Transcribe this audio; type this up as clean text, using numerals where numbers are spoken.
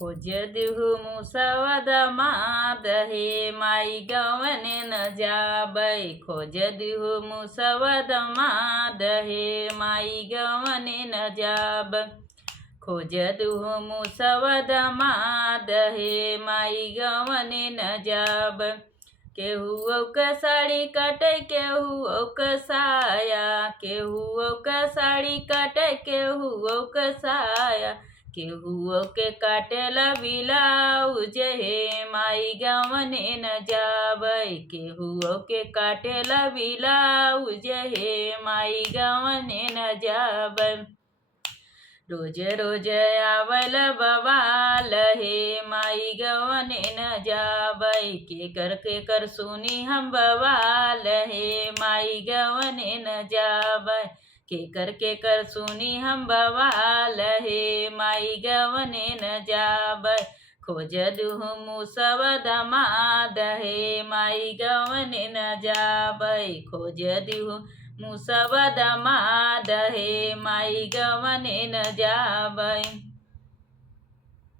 खोज दिहु मुसवद माद हे माई गवने न जाबै। खोज दिहु मुसवद माद हे माई गवने न जाब। खोज दिहु मुसवद माद हे माई गवने न जाब। केहू का साड़ी काटे केहू का साया, केहू का साड़ी काटे केहू का साया, केहू के काटेला ब्लाउज हे माई गवने न जाबै। केहू के काटेला ब्लाउज हे माई गवने न जाबै। रोज रोज आवल बवाल हे माई गवने न जाबै। के कर सुनी हम बवाल हे माई गवने न जाबै। के कर सुनी हम बवाल हे माई गवने न जाबै। खोज दिहु मुसवद माद हे माई गवने न जाबै। खोज दिहु मुसवद माद हे माई गवने न जाबै।